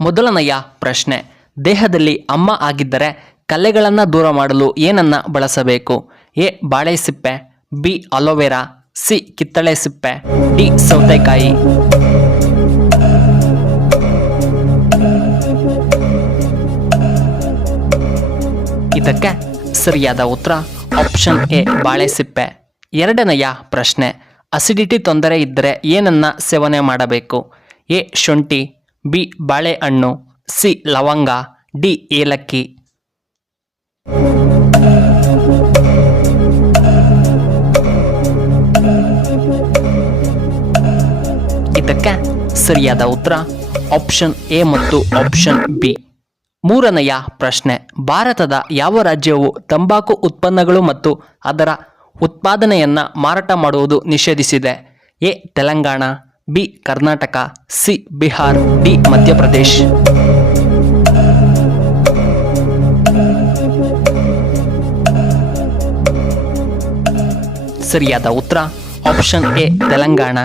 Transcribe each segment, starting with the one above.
ಮೊದಲನೆಯ ಪ್ರಶ್ನೆ, ದೇಹದಲ್ಲಿ ಅಮ್ಮ ಆಗಿದ್ದರೆ ಕಲೆಗಳನ್ನು ದೂರ ಮಾಡಲು ಏನನ್ನ ಬಳಸಬೇಕು? ಎ ಬಾಳೆ ಸಿಪ್ಪೆ, ಬಿ ಅಲೋವೆರಾ, ಸಿ ಕಿತ್ತಳೆ ಸಿಪ್ಪೆ, ಡಿ ಸೌತೆಕಾಯಿ. ಇದಕ್ಕೆ ಸರಿಯಾದ ಉತ್ತರ ಆಪ್ಷನ್ ಎ ಬಾಳೆ ಸಿಪ್ಪೆ. ಎರಡನೆಯ ಪ್ರಶ್ನೆ, ಅಸಿಡಿಟಿ ತೊಂದರೆ ಇದ್ದರೆ ಏನನ್ನ ಸೇವನೆ ಮಾಡಬೇಕು? ಎ ಶುಂಠಿ, ಬಿ ಬಾಳೆಹಣ್ಣು, ಸಿ ಲವಂಗ, ಡಿ ಏಲಕ್ಕಿ. ಇದಕ್ಕೆ ಸರಿಯಾದ ಉತ್ತರ ಆಪ್ಷನ್ ಎ ಮತ್ತು ಆಪ್ಷನ್ ಬಿ. ಮೂರನೆಯ ಪ್ರಶ್ನೆ, ಭಾರತದ ಯಾವ ರಾಜ್ಯವು ತಂಬಾಕು ಉತ್ಪನ್ನಗಳು ಮತ್ತು ಅದರ ಉತ್ಪಾದನೆಯನ್ನು ಮಾರಾಟ ಮಾಡುವುದು ನಿಷೇಧಿಸಿದೆ? A Telangana, B Karnataka, C Bihar, D Madhya Pradesh. ಸರಿಯಾದ ಉತ್ತರ ಆಪ್ಷನ್ ಎ ತೆಲಂಗಾಣ.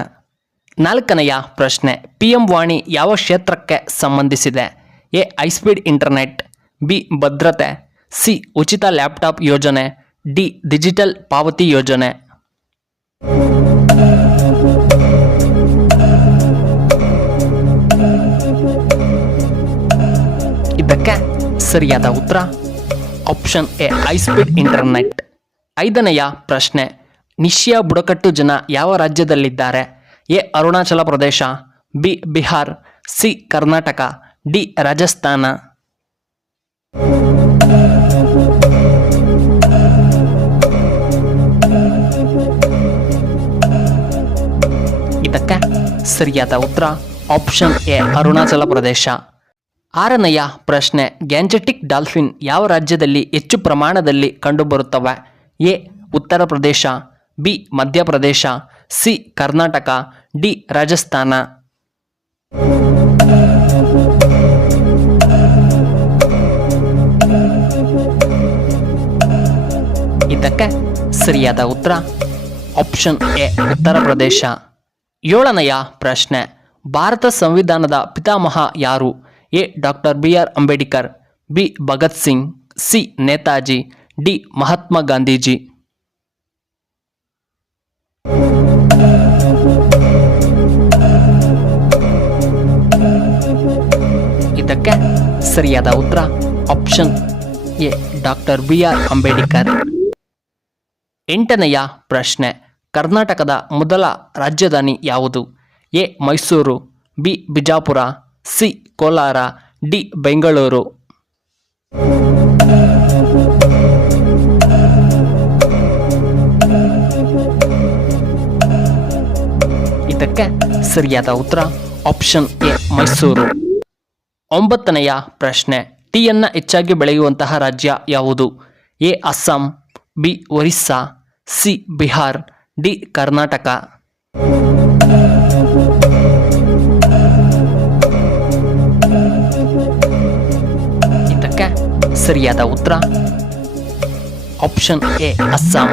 ನಾಲ್ಕನೆಯ ಪ್ರಶ್ನೆ, PM ವಾಣಿ ಯಾವ ಕ್ಷೇತ್ರಕ್ಕೆ ಸಂಬಂಧಿಸಿದೆ? ಎ ಹೈಸ್ಪೀಡ್ ಇಂಟರ್ನೆಟ್, ಬಿ ಭದ್ರತೆ, ಸಿ ಉಚಿತ ಲ್ಯಾಪ್ಟಾಪ್ ಯೋಜನೆ, ಡಿ ಡಿಜಿಟಲ್ ಪಾವತಿ ಯೋಜನೆ. ಇದಕ್ಕೆ ಸರಿಯಾದ ಉತ್ತರ ಆಪ್ಷನ್ ಎ ಹೈಸ್ಪೀಡ್ ಇಂಟರ್ನೆಟ್. ಐದನೆಯ ಪ್ರಶ್ನೆ, ನಿಶ್ಯ ಬುಡಕಟ್ಟು ಜನ ಯಾವ ರಾಜ್ಯದಲ್ಲಿದ್ದಾರೆ? A Arunachal Pradesh, B Bihar, C Karnataka, D Rajasthan. ಇದಕ್ಕೆ ಸರಿಯಾದ ಉತ್ತರ ಆಪ್ಷನ್ ಎ ಅರುಣಾಚಲ ಪ್ರದೇಶ. ಆರನೆಯ ಪ್ರಶ್ನೆ, ಗ್ಯಾಂಜೆಟಿಕ್ ಡಾಲ್ಫಿನ್ ಯಾವ ರಾಜ್ಯದಲ್ಲಿ ಹೆಚ್ಚು ಪ್ರಮಾಣದಲ್ಲಿ ಕಂಡುಬರುತ್ತವೆ? A Uttar Pradesh, B Madhya Pradesh, C Karnataka, D Rajasthan. ಇದಕ್ಕೆ ಸರಿಯಾದ ಉತ್ತರ ಆಪ್ಷನ್ ಎ ಉತ್ತರ ಪ್ರದೇಶ. ಏಳನೆಯ ಪ್ರಶ್ನೆ, ಭಾರತ ಸಂವಿಧಾನದ ಪಿತಾಮಹ ಯಾರು? A doctor BR Ambedkar, B Bhagat Singh, C Netaji, D Mahatma Gandhiji. ಇದಕ್ಕೆ ಸರಿಯಾದ ಉತ್ತರ option A doctor BR Ambedkar. ಎಂಟನೆಯ ಪ್ರಶ್ನೆ, ಕರ್ನಾಟಕದ ಮೊದಲ ರಾಜಧಾನಿ ಯಾವುದು? A Mysuru, B Bijapur, C Kolar, D Bengaluru. ಇದಕ್ಕೆ ಸರಿಯಾದ ಉತ್ತರ ಆಪ್ಷನ್ ಎ ಮೈಸೂರು. ಒಂಬತ್ತನೆಯ ಪ್ರಶ್ನೆ, ಟೀಯನ್ನು ಹೆಚ್ಚಾಗಿ ಬೆಳೆಯುವಂತಹ ರಾಜ್ಯ ಯಾವುದು? A Assam, B Orissa, C Bihar, D Karnataka. ಇದಕ್ಕೆ ಸರಿಯಾದ ಉತ್ತರ ಆಪ್ಷನ್ ಎ ಅಸ್ಸಾಂ.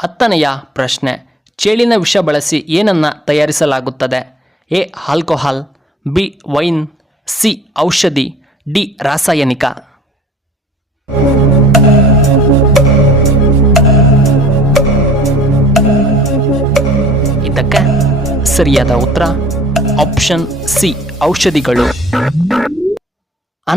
ಹತ್ತನೆಯ ಪ್ರಶ್ನೆ, ಚೇಳಿನ ವಿಷ ಬಳಸಿ ಏನನ್ನ ತಯಾರಿಸಲಾಗುತ್ತದೆ? A alcohol, B wine, C ಔಷಧಿ, ಡಿ ರಾಸಾಯನಿಕ. ಇದಕ್ಕೆ ಸರಿಯಾದ ಉತ್ತರ ಆಪ್ಷನ್ ಸಿ ಔಷಧಿಗಳು.